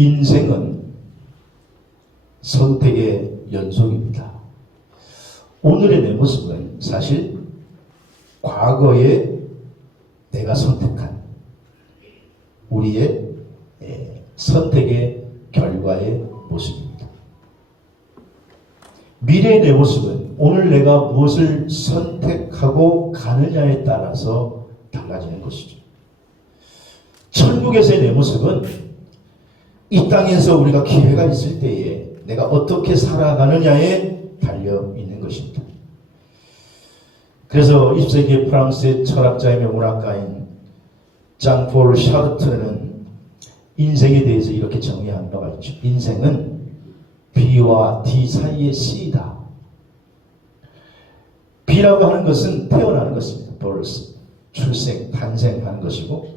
인생은 선택의 연속입니다. 오늘의 내 모습은 사실 과거에 내가 선택한 우리의 선택의 결과의 모습입니다. 미래의 내 모습은 오늘 내가 무엇을 선택하고 가느냐에 따라서 달라지는 것이죠. 천국에서의 내 모습은 이 땅에서 우리가 기회가 있을 때에 내가 어떻게 살아가느냐에 달려 있는 것입니다. 그래서 20세기 프랑스의 철학자이며 문학가인 장폴 샤르트르는 인생에 대해서 이렇게 정의한 바가 있죠. 인생은 B와 D 사이의 C이다. B라고 하는 것은 태어나는 것입니다. birth, 출생, 탄생하는 것이고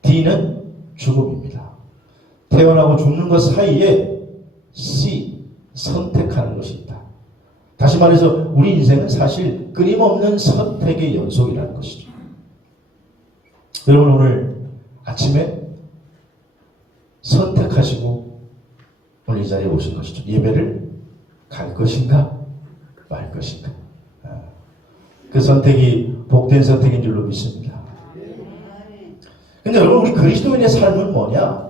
D는 죽음입니다. 태어나고 죽는 것 사이에 C, 선택하는 것이 있다. 다시 말해서 우리 인생은 사실 끊임없는 선택의 연속이라는 것이죠. 여러분 오늘 아침에 선택하시고 오늘 이 자리에 오신 것이죠. 예배를 갈 것인가 말 것인가. 그 선택이 복된 선택인 줄로 믿습니다. 근데 여러분 우리 그리스도인의 삶은 뭐냐?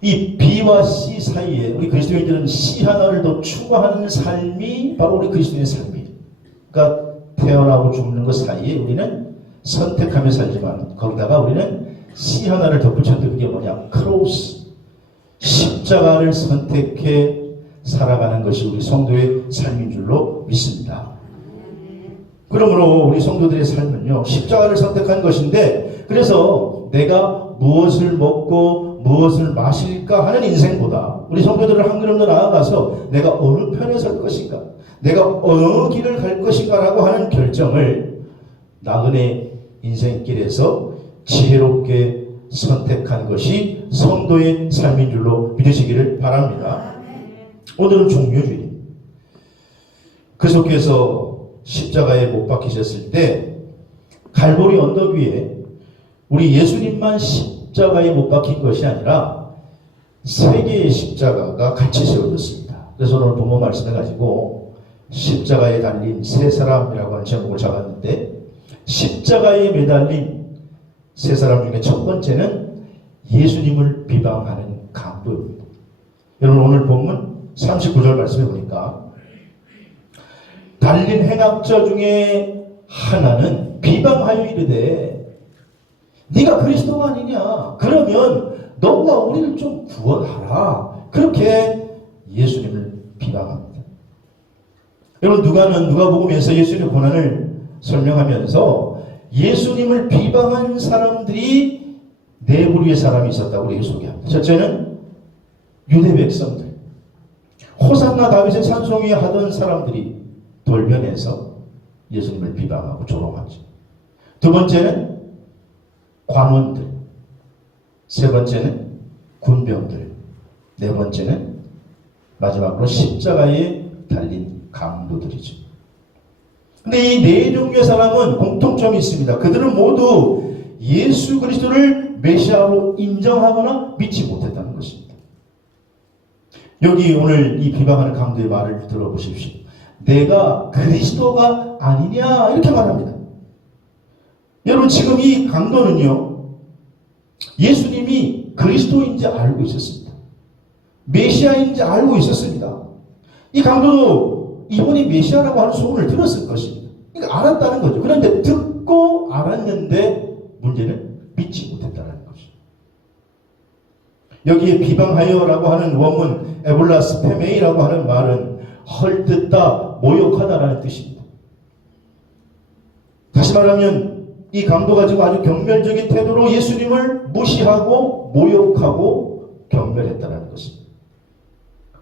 이 B와 C 사이에 우리 그리스도인들은 C 하나를 더 추구하는 삶이 바로 우리 그리스도인의 삶이에요. 그러니까 태어나고 죽는 것 사이에 우리는 선택하며 살지만 거기다가 우리는 C 하나를 덧붙였는데 그게 뭐냐? 크로스, 십자가를 선택해 살아가는 것이 우리 성도의 삶인 줄로 믿습니다. 그러므로 우리 성도들의 삶은요, 십자가를 선택한 것인데, 그래서 내가 무엇을 먹고 무엇을 마실까 하는 인생보다 우리 성도들을 한 걸음 더 나아가서 내가 어느 편에 설 것인가, 내가 어느 길을 갈 것인가 라고 하는 결정을 나그네 인생길에서 지혜롭게 선택한 것이 성도의 삶인 줄로 믿으시기를 바랍니다. 오늘은 종료주일. 그리스도께서 십자가에 못 박히셨을 때 갈보리 언덕 위에 우리 예수님만 십자가에 못 박힌 것이 아니라 세 개의 십자가가 같이 세워졌습니다. 그래서 오늘 본문 말씀을 가지고 십자가에 달린 세 사람이라고 하는 제목을 잡았는데, 십자가에 매달린 세 사람 중에 첫 번째는 예수님을 비방하는 강도입니다. 여러분 오늘 본문 39절 말씀해 보니까 달린 행악자 중에 하나는 비방하여 이르되 네가 그리스도가 아니냐, 그러면 너가 우리를 좀 구원하라, 그렇게 예수님을 비방합니다. 여러분 누가복음에서 예수님의 고난을 설명하면서 예수님을 비방한 사람들이 네 부류의 사람이 있었다고 우리에게 소개합니다. 첫째는 유대 백성들, 호산나 다윗의 찬송위 하던 사람들이 돌변해서 예수님을 비방하고 조롱하죠. 두 번째는 관원들, 세 번째는 군병들, 네 번째는 마지막으로 십자가에 달린 강도들이죠. 근데 이 네 종류의 사람은 공통점이 있습니다. 그들은 모두 예수 그리스도를 메시아로 인정하거나 믿지 못했다는 것입니다. 여기 오늘 이 비방하는 강도의 말을 들어보십시오. 내가 그리스도가 아니냐, 이렇게 말합니다. 여러분 지금 이 강도는요, 예수님이 그리스도인지 알고 있었습니다. 메시아인지 알고 있었습니다. 이 강도도 이분이 메시아라고 하는 소문을 들었을 것입니다. 그러니까 알았다는 거죠. 그런데 듣고 알았는데 문제는 믿지 못했다는 것이죠. 여기에 비방하여라고 하는 원문 에블라스페메이라고 하는 말은 헐뜯다, 모욕하다라는 뜻입니다. 다시 말하면 이 강도가 지금 아주 경멸적인 태도로 예수님을 무시하고 모욕하고 경멸했다는 것입니다.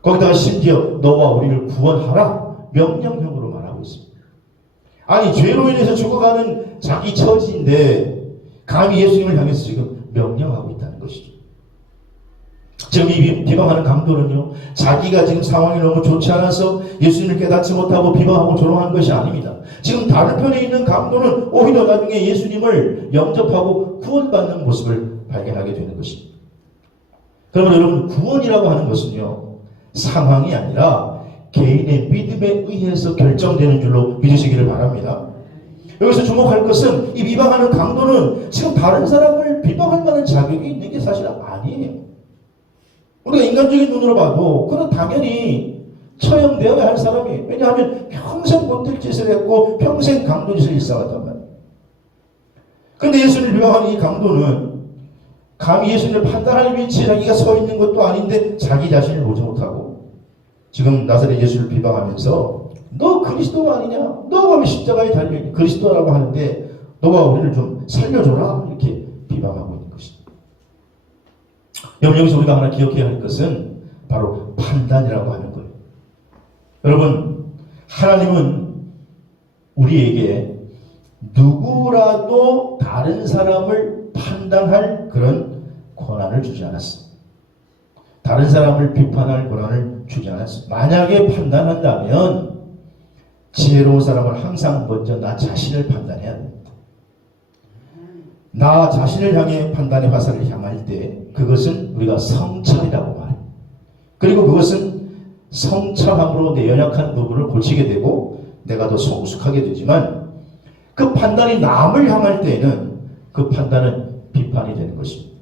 거기다가 심지어 너와 우리를 구원하라, 명령형으로 말하고 있습니다. 아니 죄로 인해서 죽어가는 자기 처지인데 감히 예수님을 향해서 지금 명령하고 있다는 것이죠. 지금 이 비방하는 강도는요, 자기가 지금 상황이 너무 좋지 않아서 예수님을 깨닫지 못하고 비방하고 조롱하는 것이 아닙니다. 지금 다른 편에 있는 강도는 오히려 나중에 예수님을 영접하고 구원받는 모습을 발견하게 되는 것입니다. 그러면 여러분, 구원이라고 하는 것은요, 상황이 아니라 개인의 믿음에 의해서 결정되는 줄로 믿으시기를 바랍니다. 여기서 주목할 것은 이 비방하는 강도는 지금 다른 사람을 비방할 만한 자격이 있는 게 사실 아니에요. 우리가 인간적인 눈으로 봐도 그는 당연히 처형되어야 할 사람이에요. 왜냐하면 평생 못될 짓을 했고 평생 강도 짓을 일삼았단 말이에요. 그런데 예수님을 비방하는 이 강도는 감히 예수님을 판단할 위치에 자기가 서 있는 것도 아닌데 자기 자신을 보지 못하고 지금 나사렛 예수를 비방하면서 너 그리스도가 아니냐? 너가 왜 십자가에 달려있니? 그리스도라고 하는데 너가 우리를 좀 살려줘라. 이렇게 비방하고 있는 것입니다. 여러분, 여기서 우리가 하나 기억해야 할 것은 바로 판단이라고 하는 거예요. 여러분, 하나님은 우리에게 누구라도 다른 사람을 판단할 그런 권한을 주지 않았습니다. 다른 사람을 비판할 권한을 주지 않았습니다. 만약에 판단한다면 지혜로운 사람은 항상 먼저 나 자신을 판단해야 됩니다. 나 자신을 향해 판단의 화살을 향할 때 그것은 우리가 성찰이라고 말해요. 그리고 그것은 성찰함으로 내 연약한 부분을 고치게 되고 내가 더 성숙하게 되지만 그 판단이 남을 향할 때에는 그 판단은 비판이 되는 것입니다.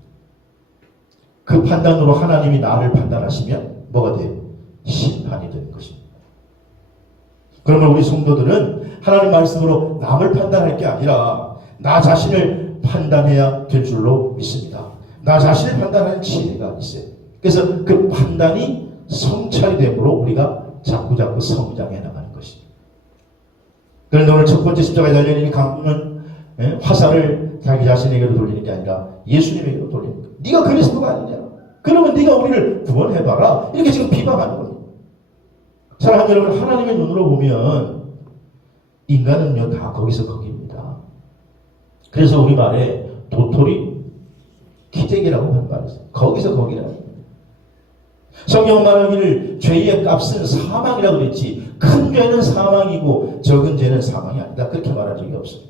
그 판단으로 하나님이 나를 판단하시면 뭐가 돼요? 심판이 되는 것입니다. 그러면 우리 성도들은 하나님 말씀으로 남을 판단할 게 아니라 나 자신을 판단해야 될 줄로 믿습니다. 나 자신을 판단하는 지혜가 있어요. 그래서 그 판단이 성찰이 되므로 우리가 자꾸자꾸 성장해 나가는 것입니다. 그런데 오늘 첫 번째 십자가에 달려있는 강도는 화살을 자기 자신에게로 돌리는 게 아니라 예수님에게로 돌리는 거예요. 네가 그리스도가 아니냐? 그러면 네가 우리를 구원해봐라. 이렇게 지금 비방하는 거예요. 사랑하는 여러분, 하나님의 눈으로 보면 인간은요 다 거기서 거기입니다. 그래서 우리말에 도토리 기재기라고 하는 말이 있어요. 거기서 거기라는 거예요. 성경은 말하기를 죄의 값은 사망이라고 그랬지 큰 죄는 사망이고 적은 죄는 사망이 아니다. 그렇게 말한 적이 없어요.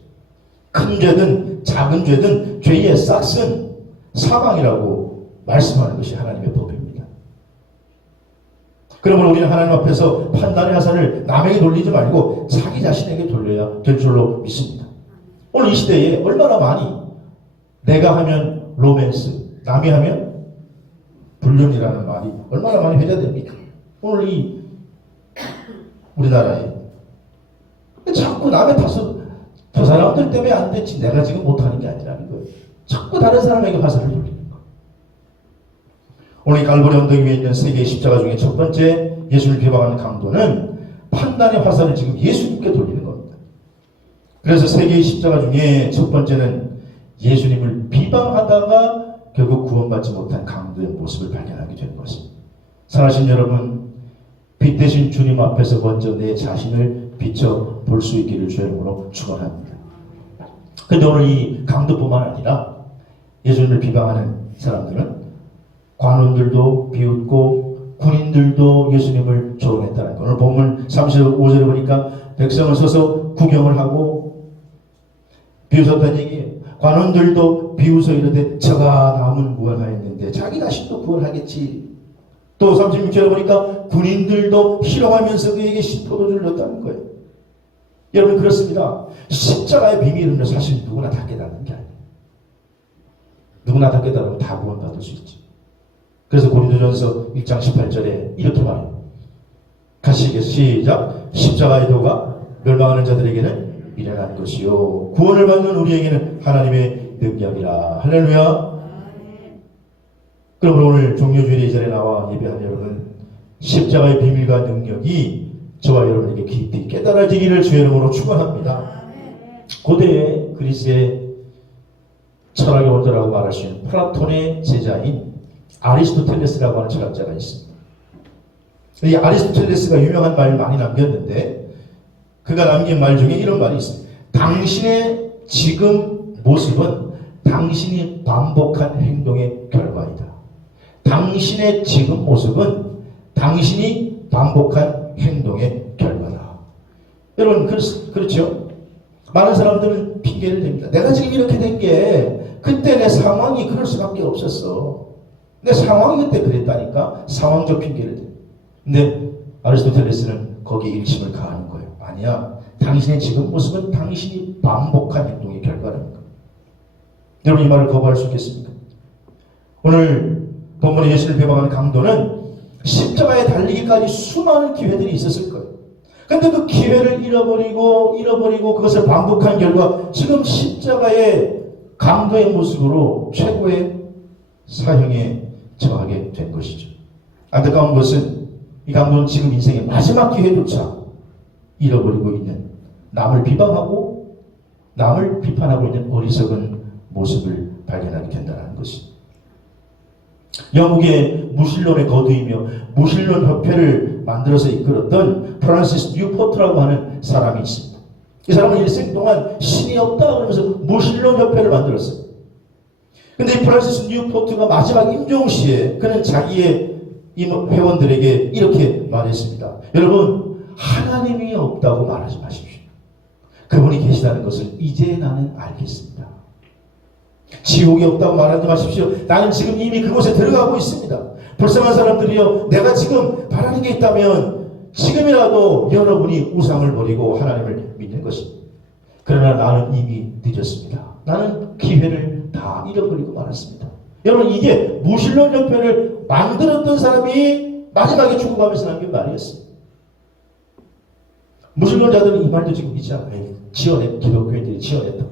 큰 죄든 작은 죄든 죄의 싹은 사망이라고 말씀하는 것이 하나님의 법입니다. 그러므로 우리는 하나님 앞에서 판단의 화살을 남에게 돌리지 말고 자기 자신에게 돌려야 될 줄로 믿습니다. 오늘 이 시대에 얼마나 많이 내가 하면 로맨스, 남이 하면 불륜이라는 말이 얼마나 많이 회자됩니까? 오늘 이 우리나라에 자꾸 남의 탓을 저 사람들 때문에 안 됐지 내가 지금 못하는 게 아니라는 거예요. 자꾸 다른 사람에게 화살을 돌리는 거예요. 오늘 이 갈보리 언덕 위에 있는 세 개의 십자가 중에 첫 번째 예수를 비방하는 강도는 판단의 화살을 지금 예수님께 돌리는 겁니다. 그래서 세 개의 십자가 중에 첫 번째는 예수님을 비방하다가 결국 구원받지 못한 강도의 모습을 발견하게 되는 것입니다. 사랑하신 여러분, 빛 대신 주님 앞에서 먼저 내 자신을 비춰 볼 수 있기를 주의 이름으로 축원합니다. 그런데 오늘 이 강도뿐만 아니라 예수님을 비방하는 사람들은 관원들도 비웃고 군인들도 예수님을 조롱했다는 것. 오늘 본문 35절에 보니까 백성을 서서 구경을 하고 비웃었다는 얘기예요. 관원들도 비웃어 이르되 저가 남은 구원하였는데 자기 자신도 구원하겠지. 또 36절에 보니까 군인들도 희롱하면서 그에게 신포도주를 줬다는 거예요. 여러분 그렇습니다. 십자가의 비밀은 사실 누구나 다 깨닫는 게 아니에요. 누구나 다 깨달으면 다 구원받을 수 있지. 그래서 고린도전서 1장 18절에 이렇게 말해요. 같이 시작. 십자가의 도가 멸망하는 자들에게는 미련한 것이요 구원을 받는 우리에게는 하나님의 능력이라. 할렐루야. 그러므로 오늘 종료주일의 자리에 나와 예배한 여러분, 십자가의 비밀과 능력이 저와 여러분에게 깊이 깨달아지기를 주의 이름으로 축원합니다. 고대 그리스의 철학의 원조라고 말할 수 있는 플라톤의 제자인 아리스토텔레스라고 하는 철학자가 있습니다. 이 아리스토텔레스가 유명한 말을 많이 남겼는데 그가 남긴 말 중에 이런 말이 있습니다. 당신의 지금 모습은 당신이 반복한 행동의 결과이다. 당신의 지금 모습은 당신이 반복한 행동의 결과다. 여러분 그렇죠? 많은 사람들은 핑계를 댑니다. 내가 지금 이렇게 된 게 그때 내 상황이 그럴 수밖에 없었어. 근데 상황이 그때 그랬다니까. 상황적 핑계를 대. 근데 아리스토텔레스는 거기에 일침을 가하는 거예요. 아니야. 당신의 지금 모습은 당신이 반복한 행동의 결과라니까. 여러분 이 말을 거부할 수 있겠습니까? 오늘 본문에 예수를 배반하는 강도는 십자가에 달리기까지 수많은 기회들이 있었을 거예요. 근데 그 기회를 잃어버리고 그것을 반복한 결과 지금 십자가의 강도의 모습으로 최고의 사형에 처하게 된 것이죠. 안타까운 것은 이 강도는 지금 인생의 마지막 기회조차 잃어버리고 있는, 남을 비방하고 남을 비판하고 있는 어리석은 모습을 발견하게 된다는 것입니다. 영국의 무신론에 거두이며 무신론 협회를 만들어서 이끌었던 프란시스 뉴포트라고 하는 사람이 있습니다. 이 사람은 일생 동안 신이 없다 그러면서 무신론 협회를 만들었어요. 근데 이 프란시스 뉴포트가 마지막 임종시에 그는 자기의 회원들에게 이렇게 말했습니다. 여러분, 하나님이 없다고 말하지 마십시오. 그분이 계시다는 것을 이제 나는 알겠습니다. 지옥이 없다고 말하지 마십시오. 나는 지금 이미 그곳에 들어가고 있습니다. 불쌍한 사람들이요, 내가 지금 바라는 게 있다면 지금이라도 여러분이 우상을 버리고 하나님을 믿는 것입니다. 그러나 나는 이미 늦었습니다. 나는 기회를 다 잃어버리고 말았습니다. 여러분, 이게 무신론 협회를 만들었던 사람이 마지막에 죽어가면서 남긴 말이었습니다. 무신론자들은 이 말도 지금 믿지 않아요. 기독교인들이 지어냈다.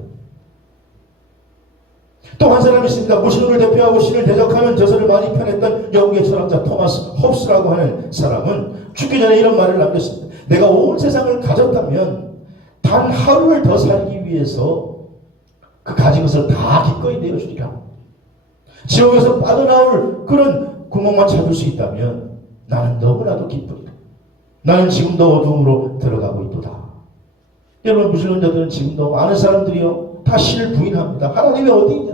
또 한 사람이 있습니다. 무신론을 대표하고 신을 대적하는 저서를 많이 펴냈던 영국의 철학자 토마스 홉스라고 하는 사람은 죽기 전에 이런 말을 남겼습니다. 내가 온 세상을 가졌다면 단 하루를 더 살기 위해서 그 가진 것을 다 기꺼이 내어주리라. 지옥에서 빠져나올 그런 구멍만 찾을 수 있다면 나는 너무나도 기쁘리라. 나는 지금도 어둠으로 들어가고 있도다. 여러분, 무신론자들은 지금도 많은 사람들이요 다 신을 부인합니다. 하나님이 어디 있냐?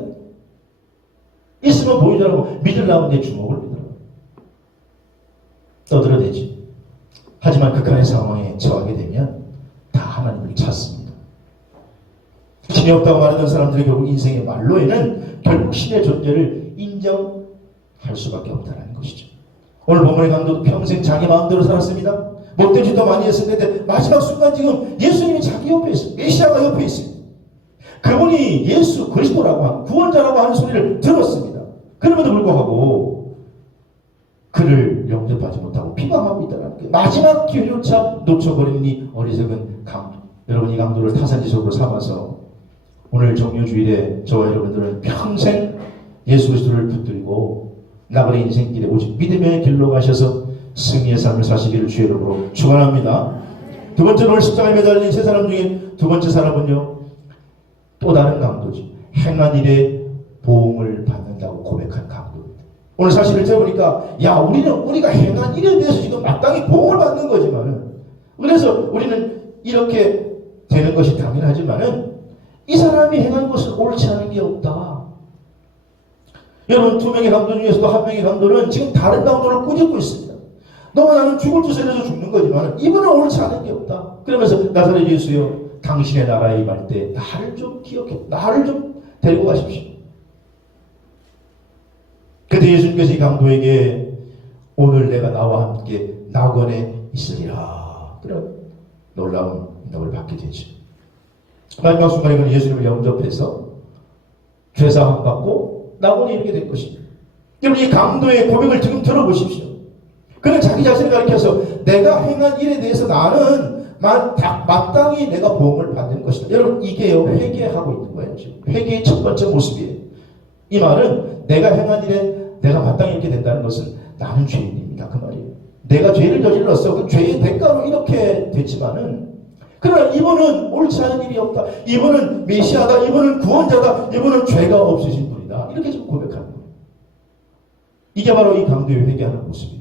있으면 보이더라고. 믿으려면 내 주먹을 믿으라고. 떠들어대지. 하지만 극한의 상황에 처하게 되면 다 하나님을 찾습니다. 신이 없다고 말하던 사람들이 결국 인생의 말로에는 결국 신의 존재를 인정할 수밖에 없다는 것이죠. 오늘 본문의 강도도 평생 자기 마음대로 살았습니다. 못된 짓도 많이 했었는데 마지막 순간 지금 예수님이 자기 옆에 있어요. 메시아가 옆에 있어요. 그분이 예수 그리스도라고 하는 구원자라고 하는 소리를 들었습니다. 그럼에도 불구하고 그를 영접하지 못하고 비방하고 있다는 게 마지막 기회조차 놓쳐버리는 이 어리석은 강도. 여러분, 이 강도를 타산지석으로 삼아서 오늘 정료주일에 저와 여러분들은 평생 예수 그리스도를 붙들고 나그네 인생길에 오직 믿음의 길로 가셔서 승리의 삶을 사시기를 주의 이름으로 축원합니다. 두 번째로 오늘 십자가에 매달린 세 사람 중에 두 번째 사람은요, 또 다른 강도죠. 행한 일에 보응을 받는다고 고백한 강도입니다. 오늘 사실을 들어보니까 우리가 행한 일에 대해서 지금 마땅히 보응을 받는 거지만은, 그래서 우리는 이렇게 되는 것이 당연하지만은 이 사람이 행한 것은 옳지 않은 게 없다. 여러분, 두 명의 강도 중에서도 한 명의 강도는 지금 다른 강도를 꾸짖고 있습니다. 너와 나는 죽을 짓을 해서 죽는 거지만 이분은 옳지 않은 게 없다. 그러면서 나사렛 예수여, 당신의 나라에 임할 때 나를 좀 기억해, 나를 좀 데리고 가십시오. 그때 예수님께서 이 강도에게 오늘 내가 나와 함께 낙원에 있으리라, 그런 놀라운 응답을 받게 되죠. 마지막 순간에 그는 예수님을 영접해서 죄사함 받고 낙원에 이르게 된 것입니다. 여러분, 이 강도의 고백을 지금 들어보십시오. 그는 자기 자신을 가리켜서 내가 행한 일에 대해서 나는 마땅히 내가 보응을 받는 것이다. 여러분, 이게요 회개하고 있는 거예요. 지금 회개의 첫 번째 모습이에요. 이 말은 내가 행한 일에 내가 마땅히 이렇게 된다는 것은 나는 죄인입니다, 그 말이에요. 내가 죄를 저질렀어. 그 죄의 대가로 이렇게 됐지만은, 그러나 이분은 옳지 않은 일이 없다. 이분은 메시아다. 이분은 구원자다. 이분은 죄가 없으신 분이다. 이렇게 좀 고백하는 거예요. 이게 바로 이 강도의 회개하는 모습이에요.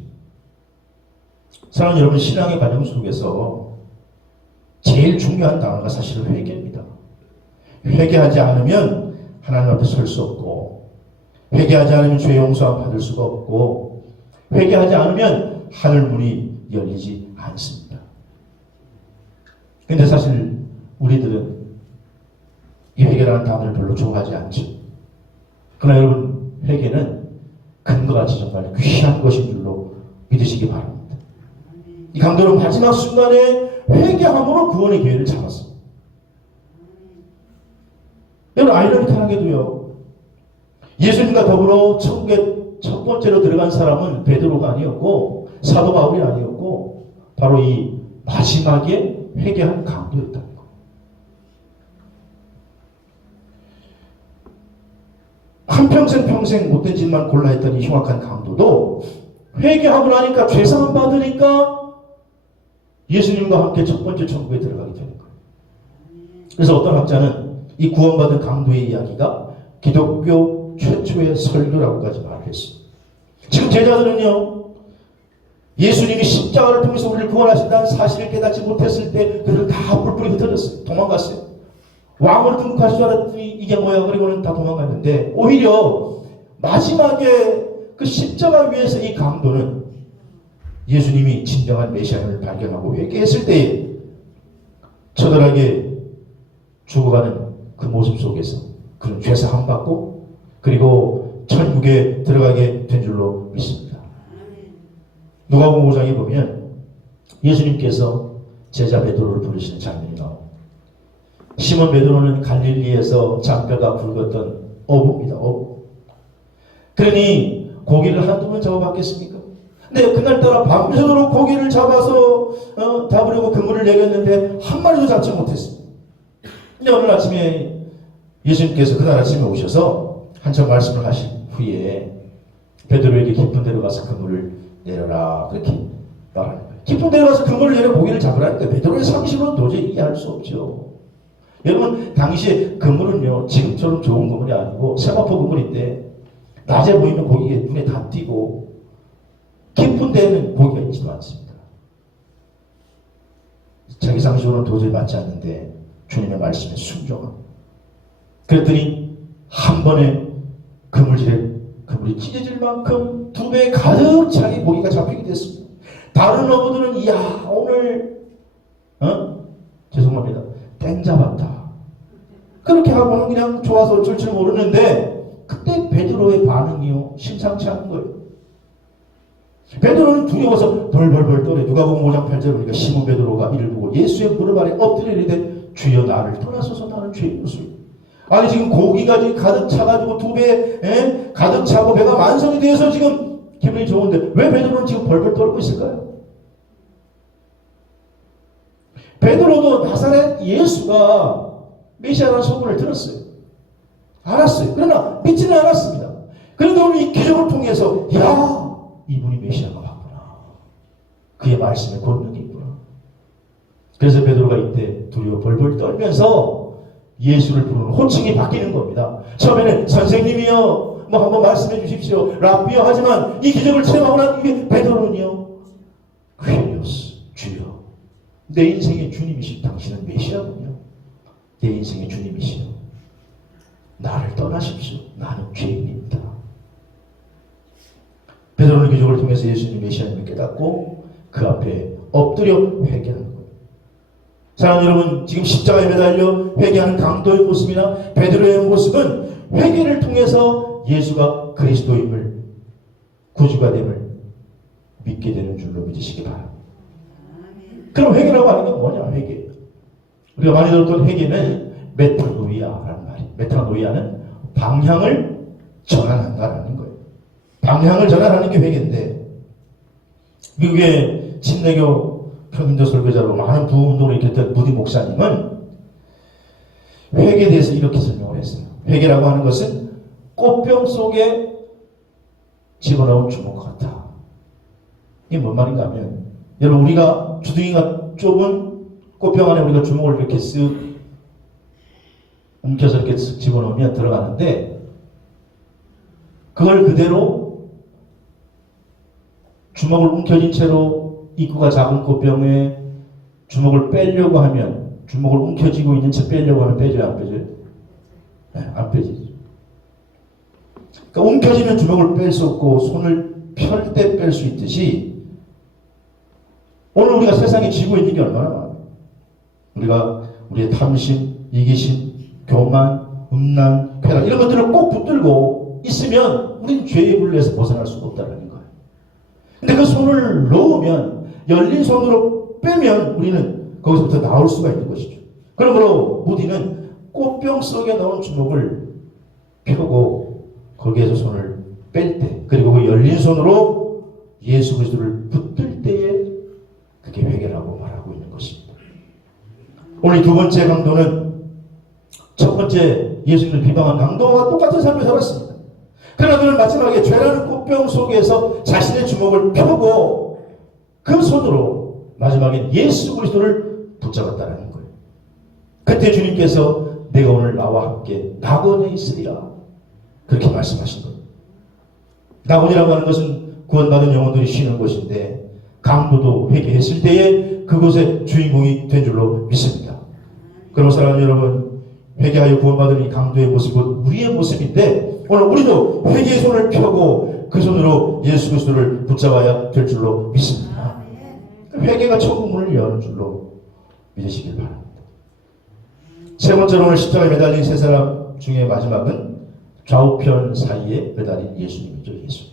사랑하는 여러분, 신앙의 과정 속에서 제일 중요한 단어가 사실은 회개입니다. 회개하지 않으면 하나님 앞에 설 수 없고, 회개하지 않으면 죄 용서함 받을 수가 없고, 회개하지 않으면 하늘 문이 열리지 않습니다. 근데 사실 우리들은 이 회개라는 단어를 별로 좋아하지 않죠. 그러나 여러분, 회개는 금과같이 정말 귀한 것인 줄로 믿으시기 바랍니다. 이 강도는 마지막 순간에 회개함으로 구원의 기회를 잡았습니다. 여러분, 아이러니컬하게도요, 예수님과 더불어 천국에 첫 번째로 들어간 사람은 베드로가 아니었고 사도 바울이 아니었고 바로 이 마지막에 회개한 강도였다는 거. 한평생 못된 짓만 골라 했던 이 흉악한 강도도 회개하고 나니까 죄사함 받으니까 예수님과 함께 첫 번째 천국에 들어가게 되는 거예요. 그래서 어떤 학자는 이 구원받은 강도의 이야기가 기독교 최초의 설교라고까지 말을 했어요. 지금 제자들은요, 예수님이 십자가를 통해서 우리를 구원하신다는 사실을 깨닫지 못했을 때 그들은 다 뿔뿔이 흩어졌어요. 도망갔어요. 왕으로 등극할 줄 알았더니 이게 뭐야? 그리고는 다 도망갔는데 오히려 마지막에 그 십자가 위에서 이 강도는 예수님이 진정한 메시아를 발견하고 회개했을 때에 처절하게 죽어가는 그 모습 속에서 그런 죄사함 받고 그리고 천국에 들어가게 된 줄로 믿습니다. 누가복음 5장에 보면 예수님께서 제자 베드로를 부르시는 장면이 나옵니다. 시몬 베드로는 갈릴리에서 장뼈가 굵었던 어부입니다. 어부. 그러니 고기를 한두 번 잡아봤겠습니까? 근데 그날따라 밤새도록 고기를 잡아서 잡으려고 그물을 내렸는데 한 마리도 잡지 못했습니다. 근데 오늘 아침에 예수님께서 그날 아침에 오셔서 한참 말씀을 하신 후에 베드로에게 깊은 데로 가서 그물을 내려라 그렇게 말하는 거예요. 깊은 데로 가서 그물을 내려 고기를 잡으라니까 베드로의 상식으로는 도저히 이해할 수 없죠. 여러분, 당시에 그물은요 지금처럼 좋은 그물이 아니고 세마포 그물인데 낮에 보이면 고기가 눈에 다 띄고 깊은 데는 고기가 있지도 않습니다. 자기 상식으로는 도저히 맞지 않는데 주님의 말씀에 순종하고 그랬더니 한 번에 그물이 찢어질 만큼 두 배 가득 차게 고기가 잡히게 됐습니다. 다른 어부들은 이야 오늘 죄송합니다 땡 잡았다 그렇게 하고는 그냥 좋아서 어쩔 줄 모르는데 그때 베드로의 반응이요 심상치 않은 거예요. 베드로는 두려워서 벌벌벌 떠네. 누가복음 5장 8절 보니까 시몬 베드로가 이를 보고 예수의 무릎 아래 엎드려 이르되 주여 나를 떠나소서 나는 죄인이오소이다. 아니 지금 고기가 지금 가득 차가지고 두 배 가득 차고 배가 만성이 돼서 지금 기분이 좋은데 왜 베드로는 지금 벌벌 떨고 있을까요? 베드로도 나사렛 예수가 메시아라는 소문을 들었어요. 알았어요. 그러나 믿지는 않았습니다. 그런데 오늘 이 기적을 통해서 야 이분이 메시아가 맞구나. 그의 말씀에 권능이 있구나. 그래서 베드로가 이때 두려워 벌벌 떨면서 예수를 부르는 호칭이 바뀌는 겁니다. 처음에는 선생님이요 뭐 한번 말씀해 주십시오 라비요 하지만 이 기적을 체험하고 난 뒤에 베드로는요 퀴리오스 주여 내 인생의 주님이신 당신은 메시아군요. 내 인생의 주님이시여 나를 떠나십시오. 나는 죄인입니다. 베드로는 기적을 통해서 예수님 메시아님을 깨닫고 그 앞에 엎드려 회개하는 거예요. 사랑하는 여러분, 지금 십자가에 매달려 회개하는 강도의 모습이나 베드로의 모습은 회개를 통해서 예수가 그리스도임을 구주가 됨을 믿게 되는 줄로 믿으시기 바랍니다. 그럼 회개라고 하는 건 뭐냐? 회개. 우리가 많이 들었던 회개는 메타노이아라는 말이에요. 메타노이아는 방향을 전환한다라는 거예요. 방향을 전환하는 게 회개인데 미국의 침례교 평균도 설교자로 많은 부흥운동을 일으켰던 무디 목사님은 회개에 대해서 이렇게 설명을 했어요. 회개라고 하는 것은 꽃병 속에 집어넣은 주먹 같아. 이게 뭔 말인가 하면 여러분 우리가 주둥이가 좁은 꽃병 안에 우리가 주먹을 이렇게 쓱 움켜서 이렇게 쓱 집어넣으면 들어가는데 그걸 그대로 주먹을 움켜쥔 채로 입구가 작은 꽃병에 주먹을 빼려고 하면 주먹을 움켜쥐고 있는 채 빼려고 하면 빼줘요? 안 빼줘요? 네, 안 빼지죠. 그러니까 움켜쥐면 주먹을 뺄 수 없고 손을 펼 때 뺄 수 있듯이 오늘 우리가 세상에 쥐고 있는 게 얼마나 많아요. 우리가 우리의 탐심, 이기심, 교만, 음란, 쾌락 이런 것들을 꼭 붙들고 잡고 있으면 우린 죄의 굴레에서 벗어날 수가 없다는 거예요. 근데 그 손을 놓으면, 열린 손으로 빼면 우리는 거기서부터 나올 수가 있는 것이죠. 그러므로 무디는 꽃병 속에 넣은 주먹을 펴고 거기에서 손을 뺄 때, 그리고 그 열린 손으로 예수 그리스도를 붙들 때에 그게 회개라고 말하고 있는 것입니다. 오늘 두 번째 강도는 첫 번째 예수님을 비방한 강도와 똑같은 삶을 살았습니다. 그러나 그는 마지막에 죄라는 꽃병 속에서 자신의 주먹을 펴고 그 손으로 마지막에 예수 그리스도를 붙잡았다는 거예요. 그때 주님께서 내가 오늘 나와 함께 낙원에 있으리라 그렇게 말씀하신 거예요. 낙원이라고 하는 것은 구원받은 영혼들이 쉬는 곳인데 강도도 회개했을 때에 그곳의 주인공이 된 줄로 믿습니다. 그럼 사랑하는 여러분, 회개하여 구원받은 이 강도의 모습은 우리의 모습인데 오늘 우리도 회개의 손을 펴고 그 손으로 예수 그리스도를 붙잡아야 될 줄로 믿습니다. 회개가 천국 문을 여는 줄로 믿으시길 바랍니다. 세 번째로 오늘 십자가에 매달린 세 사람 중에 마지막은 좌우편 사이에 매달린 예수님이죠. 예수.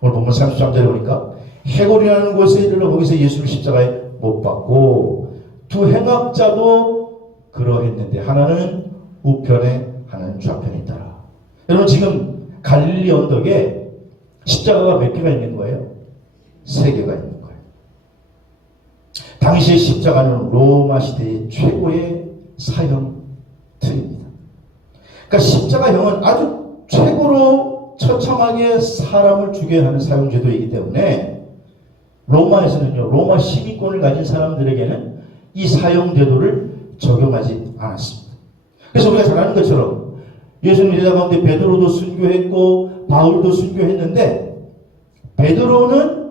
오늘 본문 33절에 보니까 해골이라는 곳에 이르러 거기서 예수를 십자가에 못 박고 두 행악자도 그러했는데 하나는 우편에 하나는 좌편에 있더라. 여러분 지금 갈릴리 언덕에 십자가가 몇 개가 있는 거예요? 3개가 있는 거예요. 당시의 십자가는 로마 시대의 최고의 사형 틀입니다. 그러니까 십자가형은 아주 최고로 처참하게 사람을 죽여야 하는 사형제도이기 때문에 로마에서는요, 로마 시민권을 가진 사람들에게는 이 사형제도를 적용하지 않았습니다. 그래서 우리가 잘 아는 것처럼 예수님 제자 가운데 베드로도 순교했고 바울도 순교했는데 베드로는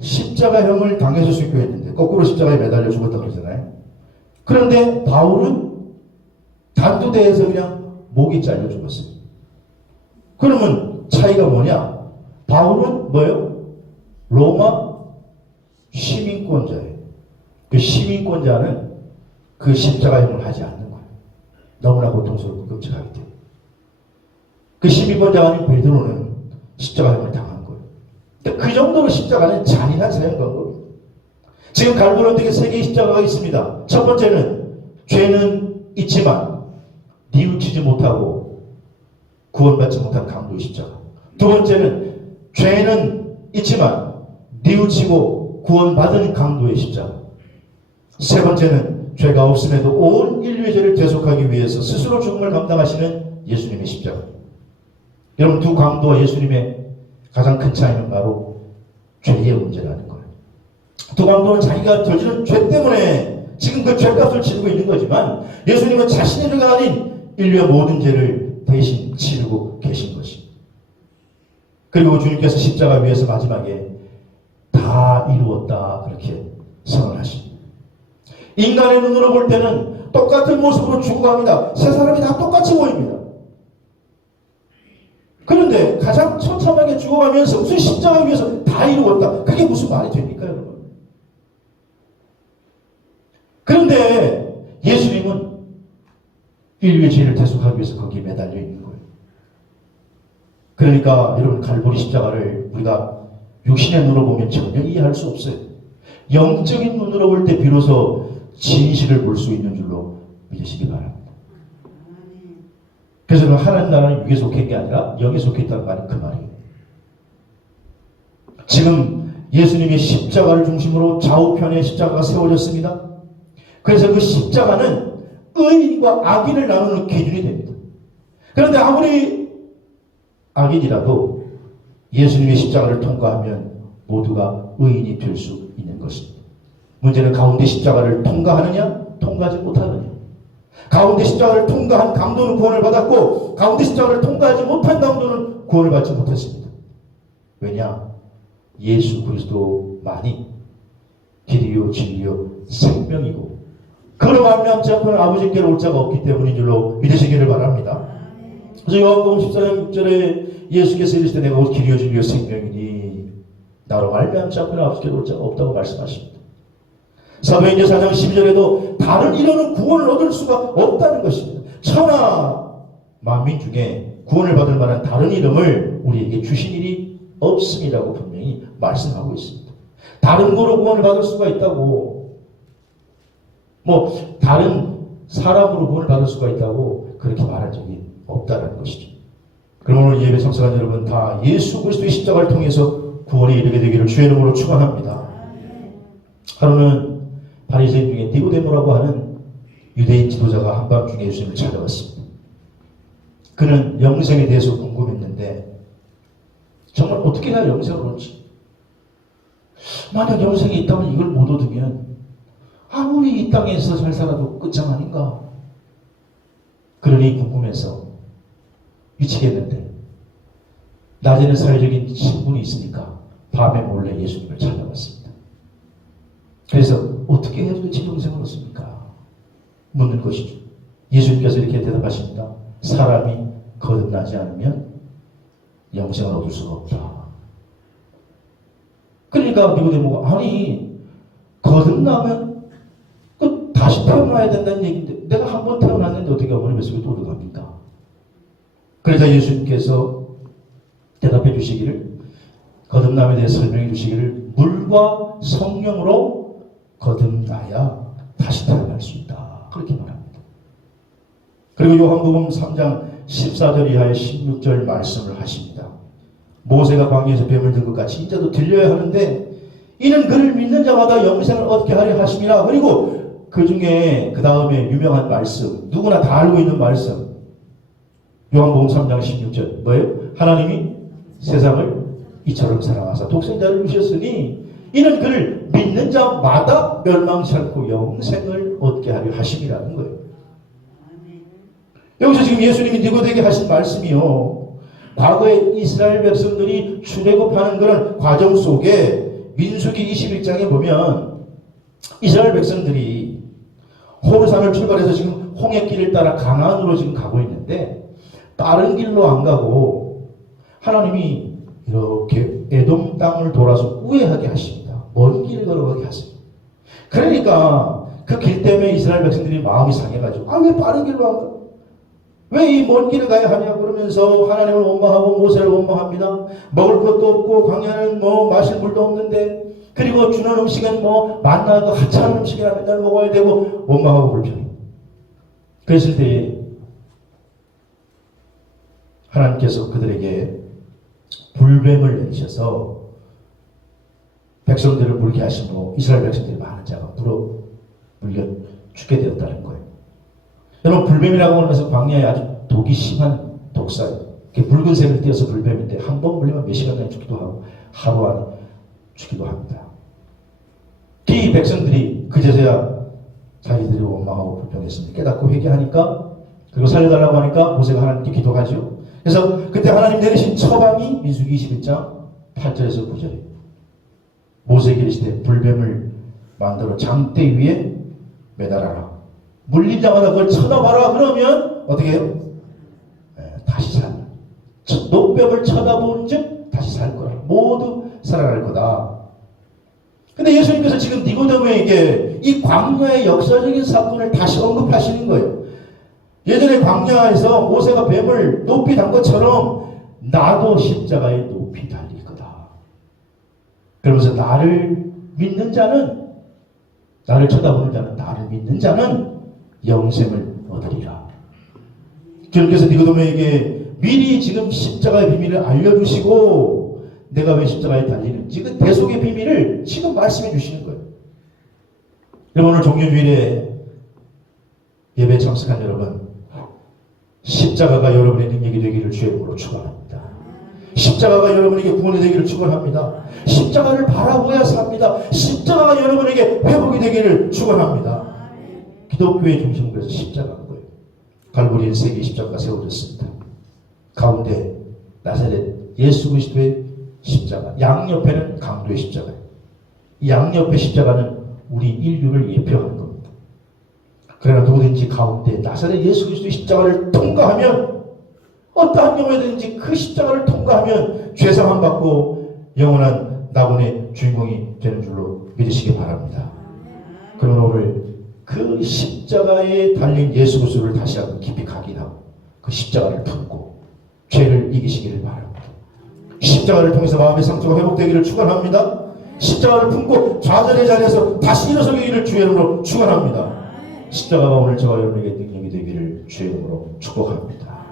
십자가형을 당해서 순교했는데 거꾸로 십자가에 매달려 죽었다고 그러잖아요. 그런데 바울은 단두대에서 그냥 목이 잘려 죽었어요. 그러면 차이가 뭐냐? 바울은 뭐예요? 로마 시민권자예요. 그 시민권자는 그 십자가형을 하지 않는 거예요. 너무나 고통스럽고 끔찍하기 때문에. 그 시민권자가 아닌 베드로는 십자가형을 당한 거예요. 그 정도로 십자가는 잔인한 사형인 거예요. 지금 갈보리 언덕에 3개의 십자가가 있습니다. 첫 번째는 죄는 있지만 뉘우치지 못하고 구원받지 못한 강도의 십자가. 두 번째는 죄는 있지만 뉘우치고 구원받은 강도의 십자가. 세 번째는 죄가 없음에도 온 인류의 죄를 대속하기 위해서 스스로 죽음을 감당하시는 예수님의 십자가. 여러분 두 강도와 예수님의 가장 큰 차이는 바로 죄의 문제라는 거예요. 두 강도는 자기가 저지른 죄 때문에 지금 그 죄값을 치르고 있는 거지만 예수님은 자신의 죄가 아닌 인류의 모든 죄를 대신 치르고 계신 것입니다. 그리고 주님께서 십자가 위에서 마지막에 다 이루었다 그렇게 선언하십니다. 인간의 눈으로 볼 때는 똑같은 모습으로 죽어갑니다. 세 사람이 다 똑같이 보입니다. 그런데 가장 처참하게 죽어가면서 무슨 십자가 위에서 다 이루었다. 그게 무슨 말이 됩니까 여러분? 그런데 예수님은 인류의 죄를 대속하기 위해서 거기에 매달려 있는 거예요. 그러니까 여러분 갈보리 십자가를 우리가 육신의 눈으로 보면 전혀 이해할 수 없어요. 영적인 눈으로 볼 때 비로소 진실을 볼 수 있는 줄로 믿으시기 바랍니다. 그래서 하나님 나라는 육에 속한 게 아니라 영에 속했다는 말이 그 말이에요. 지금 예수님의 십자가를 중심으로 좌우편에 십자가가 세워졌습니다. 그래서 그 십자가는 의인과 악인을 나누는 기준이 됩니다. 그런데 아무리 악인이라도 예수님의 십자가를 통과하면 모두가 의인이 될 수 있는 것입니다. 문제는 가운데 십자가를 통과하느냐 통과하지 못하느냐. 가운데 십자가를 통과한 강도는 구원을 받았고 가운데 십자가를 통과하지 못한 강도는 구원을 받지 못했습니다. 왜냐? 예수 그리스도만이 길이요 진리요 생명이고 그로 말미암지 않고는 아버지께로 올 자가 없기 때문인 줄로 믿으시기를 바랍니다. 그래서 요한복음 14장 6절에 예수께서 이르시되 내가 곧 길이요 진리요 생명이니 나로 말미암지 않고는 아버지께로 올 자가 없다고 말씀하십니다. 사도행전 4장 12절에도 다른 이론은 구원을 얻을 수가 없다는 것입니다. 천하 만민 중에 구원을 받을 만한 다른 이름을 우리에게 주신 일이 없음이라고 분명히 말씀하고 있습니다. 다른 거로 구원을 받을 수가 있다고, 뭐 다른 사람으로 구원을 받을 수가 있다고 그렇게 말한 적이 없다는 것이죠. 그럼 오늘 예배 참석한 여러분 다 예수 그리스도의 십자가를 통해서 구원에 이르게 되기를 주의 이름으로 축원합니다. 하루는 바리새인 중에 니고데모라고 하는 유대인 지도자가 한밤중에 예수님을 찾아왔습니다. 그는 영생에 대해서 궁금했는데 정말 어떻게 해야 영생을 얻지? 만약 영생이 있다면 이걸 못 얻으면 아무리 이 땅에서 잘 살아도 끝장 아닌가? 그러니 궁금해서 미치겠는데 낮에는 사회적인 신분이 있으니까 밤에 몰래 예수님을 찾아왔습니다. 그래서 어떻게 해야 도대체 영생을 얻습니까? 묻는 것이죠. 예수님께서 이렇게 대답하십니다. 사람이 거듭나지 않으면 영생을 얻을 수가 없다. 그러니까 니고데모가 아니 거듭나면 다시 태어나야 된다는 얘기인데 내가 한 번 태어났는데 어떻게 어머니 뱃속에 또 들어갑니까? 그러자 예수님께서 대답해 주시기를 거듭남에 대해 설명해 주시기를 물과 성령으로 거듭나야 다시 태어날 수 있다. 그렇게 말합니다. 그리고 요한복음 3장 14절 이하의 16절 말씀을 하십니다. 모세가 광야에서 뱀을 든 것 같이 인자도 들려야 하는데 이는 그를 믿는 자마다 영생을 얻게 하려 하심이라. 그리고 그 중에 그 다음에 유명한 말씀, 누구나 다 알고 있는 말씀, 요한복음 3장 16절 뭐예요? 하나님이 세상을 이처럼 사랑하사 독생자를 주셨으니 이는 그를 믿는 자마다 멸망치 않고 영생을 얻게 하려 하심이라는 거예요. 여기서 지금 예수님이 니고데에게 하신 말씀이요, 과거에 이스라엘 백성들이 출애굽하는 그런 과정 속에 민수기 21장에 보면 이스라엘 백성들이 호르산을 출발해서 지금 홍해길을 따라 가나안으로 지금 가고 있는데 빠른 길로 안 가고 하나님이 이렇게 에돔 땅을 돌아서 우회하게 하십니다. 먼 길 걸어가게 하십니다. 그러니까 그 길 때문에 이스라엘 백성들이 마음이 상해가지고 왜 빠른 길로 안 가? 왜 이 먼 길을 가야 하냐 그러면서 하나님을 원망하고 모세를 원망합니다. 먹을 것도 없고 광야는 뭐 마실 물도 없는데 그리고 주는 음식은 뭐 만나고 하찮은 음식이라 맨날 먹어야 되고 원망하고 불평해. 그랬을 때 하나님께서 그들에게 불뱀을 내리셔서 백성들을 물게 하시고 이스라엘 백성들이 많은 자가 물려 죽게 되었다는 거예요. 여러분 불뱀이라고 하면서 광야에 아주 독이 심한 독사예요. 붉은색을 띄어서 불뱀인데 한 번 물리면 몇 시간 내에 죽기도 하고 하루 안에 죽기도 합니다. 이 백성들이 그제서야 자기들이 원망하고 불평했습니다. 깨닫고 회개하니까 그리고 살려달라고 하니까 모세가 하나님께 기도하죠. 그래서 그때 하나님 내리신 처방이 민수기 21장 8절에서 9절에 모세에게 이르시되 불뱀을 만들어 장대 위에 매달아라. 물리자마자 그걸 쳐다봐라. 그러면 어떻게 해요? 다시 살. 노뱀을 쳐다본 즉 다시 살 거라. 모두 살아날 거다. 근데 예수님께서 지금 니고데모에게 이 광야의 역사적인 사건을 다시 언급하시는 거예요. 예전에 광야에서 모세가 뱀을 높이 단 것처럼 나도 십자가에 높이 달릴 거다. 그러면서 나를 믿는 자는, 나를 쳐다보는 자는, 나를 믿는 자는 영생을 얻으리라. 주님께서 니고데모에게 미리 지금 십자가의 비밀을 알려주시고 내가 왜 십자가에 달리는지 그 대속의 비밀을 지금 말씀해 주시는 거예요. 여러분 오늘 종료주일에 예배 참석한 여러분, 십자가가 여러분의 능력이 되기를 주의 이름으로 축원합니다. 십자가가 여러분에게 구원이 되기를 축원합니다. 십자가를 바라보야 삽니다. 십자가가 여러분에게 회복이 되기를 축원합니다. 기독교의 중심부에서 십자가인 거예요. 갈보리엔 세 개의 십자가가 세워졌습니다. 가운데 나사렛 예수 그리스도의 십자가, 양옆에는 강도의 십자가예요. 이 양옆의 십자가는 우리 인류를 예표하는 겁니다. 그러나 누구든지 가운데 나사렛 예수 그리스도의 십자가를 통과하면, 어떠한 경우에든지 그 십자가를 통과하면 죄사함 받고 영원한 낙원의 주인공이 되는 줄로 믿으시기 바랍니다. 그러면 오늘 그 십자가에 달린 예수 그리스도를 다시 한번 깊이 각인하고 그 십자가를 품고 죄를 이기시기를 바랍니다. 십자가를 통해서 마음의 상처가 회복되기를 축원합니다. 십자가를 품고 좌절의 자리에서 다시 일어서기를 주의 이름으로 축원합니다. 십자가가 오늘 저와 여러분에게 능력이 되기를 주의 이름으로 축복합니다.